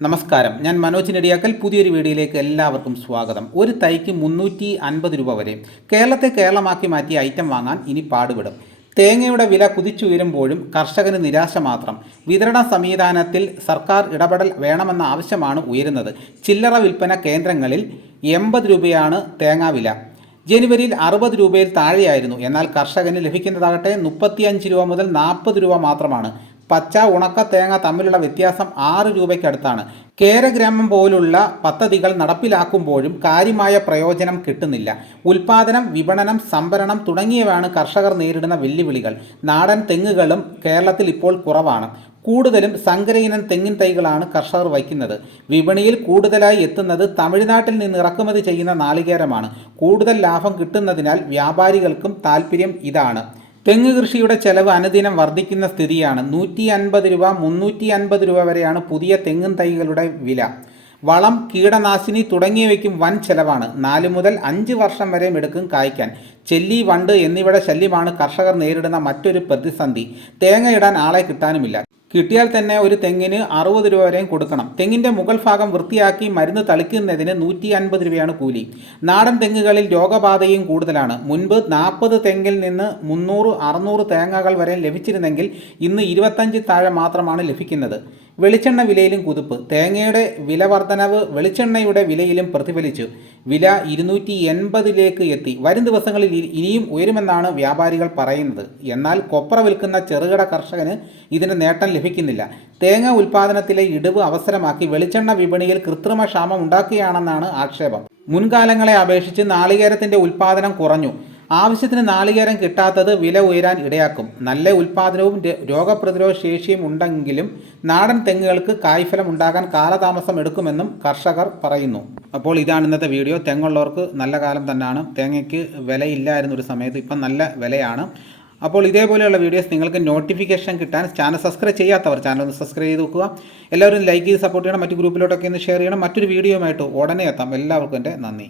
നമസ്കാരം. ഞാൻ മനോജ് നെടിയാക്കൽ. പുതിയൊരു വീഡിയോയിലേക്ക് എല്ലാവർക്കും സ്വാഗതം. ഒരു തൈക്ക് മുന്നൂറ്റി അൻപത് രൂപ വരെ. കേരളത്തെ കേരളമാക്കി മാറ്റിയ ഐറ്റം വാങ്ങാൻ ഇനി പാടുപെടും. തേങ്ങയുടെ വില കുതിച്ചുയരുമ്പോഴും കർഷകന് നിരാശ മാത്രം. വിതരണ സംവിധാനത്തിൽ സർക്കാർ ഇടപെടൽ വേണമെന്ന ആവശ്യമാണ് ഉയരുന്നത്. ചില്ലറ വിൽപ്പന കേന്ദ്രങ്ങളിൽ എൺപത് രൂപയാണ് തേങ്ങാ വില. ജനുവരിയിൽ അറുപത് രൂപയിൽ താഴെയായിരുന്നു. എന്നാൽ കർഷകന് ലഭിക്കുന്നതാകട്ടെ മുപ്പത്തിയഞ്ച് രൂപ മുതൽ നാൽപ്പത് രൂപ മാത്രമാണ്. പച്ച ഉണക്ക തേങ്ങ തമ്മിലുള്ള വ്യത്യാസം ആറ് രൂപയ്ക്കടുത്താണ്. കേരഗ്രാമം പോലുള്ള പദ്ധതികൾ നടപ്പിലാക്കുമ്പോഴും കാര്യമായ പ്രയോജനം കിട്ടുന്നില്ല. ഉൽപാദനം വിപണനം സംഭരണം തുടങ്ങിയവയാണ് കർഷകർ നേരിടുന്ന വെല്ലുവിളികൾ. നാടൻ തെങ്ങുകളും കേരളത്തിൽ ഇപ്പോൾ കുറവാണ്. കൂടുതലും സങ്കരയിനം തെങ്ങിൻ തൈകളാണ് കർഷകർ വയ്ക്കുന്നത്. വിപണിയിൽ കൂടുതലായി എത്തുന്നത് തമിഴ്നാട്ടിൽ നിന്ന് ഇറക്കുമതി ചെയ്യുന്ന നാളികേരമാണ്. കൂടുതൽ ലാഭം കിട്ടുന്നതിനാൽ വ്യാപാരികൾക്കും താല്പര്യം ഇതാണ്. തെങ്ങ് കൃഷിയുടെ ചെലവ് അനുദിനം വർദ്ധിക്കുന്ന സ്ഥിതിയാണ്. നൂറ്റി അൻപത് രൂപ മുന്നൂറ്റി അൻപത് രൂപ വരെയാണ് പുതിയ തെങ്ങും തൈകളുടെ വില. വളം കീടനാശിനി തുടങ്ങിയവയ്ക്കും വൻ ചെലവാണ്. നാല് മുതൽ അഞ്ച് വർഷം വരെ എടുക്കും കായ്ക്കാൻ. ചെല്ലി വണ്ട് എന്നിവയുടെ ശല്യമാണ് കർഷകർ നേരിടുന്ന മറ്റൊരു പ്രതിസന്ധി. തേങ്ങയിടാൻ ആളെ കിട്ടാനുമില്ല. കിട്ടിയാൽ തന്നെ ഒരു തെങ്ങിന് അറുപത് രൂപ വരെയും കൊടുക്കണം. തെങ്ങിന്റെ മുകൾ ഭാഗം വൃത്തിയാക്കി മരുന്ന് തളിക്കുന്നതിന് നൂറ്റി അൻപത് രൂപയാണ് കൂലി. നാടൻ തെങ്ങുകളിൽ രോഗബാധയും കൂടുതലാണ്. മുൻപ് നാൽപ്പത് തെങ്ങിൽ നിന്ന് മുന്നൂറ് അറുന്നൂറ് തേങ്ങകൾ വരെ ലഭിച്ചിരുന്നെങ്കിൽ ഇന്ന് ഇരുപത്തഞ്ച് താഴെ മാത്രമാണ് ലഭിക്കുന്നത്. വെളിച്ചെണ്ണ വിലയിലും കുതിപ്പ്. തേങ്ങയുടെ വില വർധനവ് വെളിച്ചെണ്ണയുടെ വിലയിലും പ്രതിഫലിച്ചു. വില ഇരുന്നൂറ്റി എൺപതിലേക്ക് എത്തി. വരും ദിവസങ്ങളിൽ ഇനിയും ഉയരുമെന്നാണ് വ്യാപാരികൾ പറയുന്നത്. എന്നാൽ കൊപ്ര വിൽക്കുന്ന ചെറുകിട കർഷകന് ഇതിന് നേട്ടം ലഭിക്കുന്നില്ല. തേങ്ങ ഉൽപ്പാദനത്തിലെ ഇടിവ് അവസരമാക്കി വെളിച്ചെണ്ണ വിപണിയിൽ കൃത്രിമ ക്ഷാമം ഉണ്ടാക്കുകയാണെന്നാണ് ആക്ഷേപം. മുൻകാലങ്ങളെ അപേക്ഷിച്ച് നാളികേരത്തിന്റെ ഉൽപ്പാദനം കുറഞ്ഞു. ആവശ്യത്തിന് നാളികേരം കിട്ടാത്തത് വില ഉയരാൻ ഇടയാക്കും. നല്ല ഉൽപ്പാദനവും രോഗപ്രതിരോധ ശേഷിയും ഉണ്ടെങ്കിലും നാടൻ തെങ്ങുകൾക്ക് കായ്ഫലം ഉണ്ടാകാൻ കാലതാമസം എടുക്കുമെന്നും കർഷകർ പറയുന്നു. അപ്പോൾ ഇതാണ് ഇന്നത്തെ വീഡിയോ. തെങ്ങുള്ളവർക്ക് നല്ല കാലം തന്നെയാണ് തേങ്ങയ്ക്ക് വിലയില്ലായിരുന്ന ഒരു സമയത്ത് ഇപ്പം നല്ല വിലയാണ്. അപ്പോൾ ഇതേപോലെയുള്ള വീഡിയോസ് നിങ്ങൾക്ക് നോട്ടിഫിക്കേഷൻ കിട്ടാൻ ചാനൽ സബ്സ്ക്രൈബ് ചെയ്യാത്തവർ ചാനൽ ഒന്ന് സബ്സ്ക്രൈബ് ചെയ്ത് നോക്കുക. എല്ലാവരും ലൈക്ക് ചെയ്ത് സപ്പോർട്ട് ചെയ്യണം. മറ്റു ഗ്രൂപ്പിലോട്ടൊക്കെ ഒന്ന് ഷെയർ ചെയ്യണം. മറ്റൊരു വീഡിയോയുമായിട്ട് ഉടനെ എത്താം. എല്ലാവർക്കും എന്റെ നന്ദി.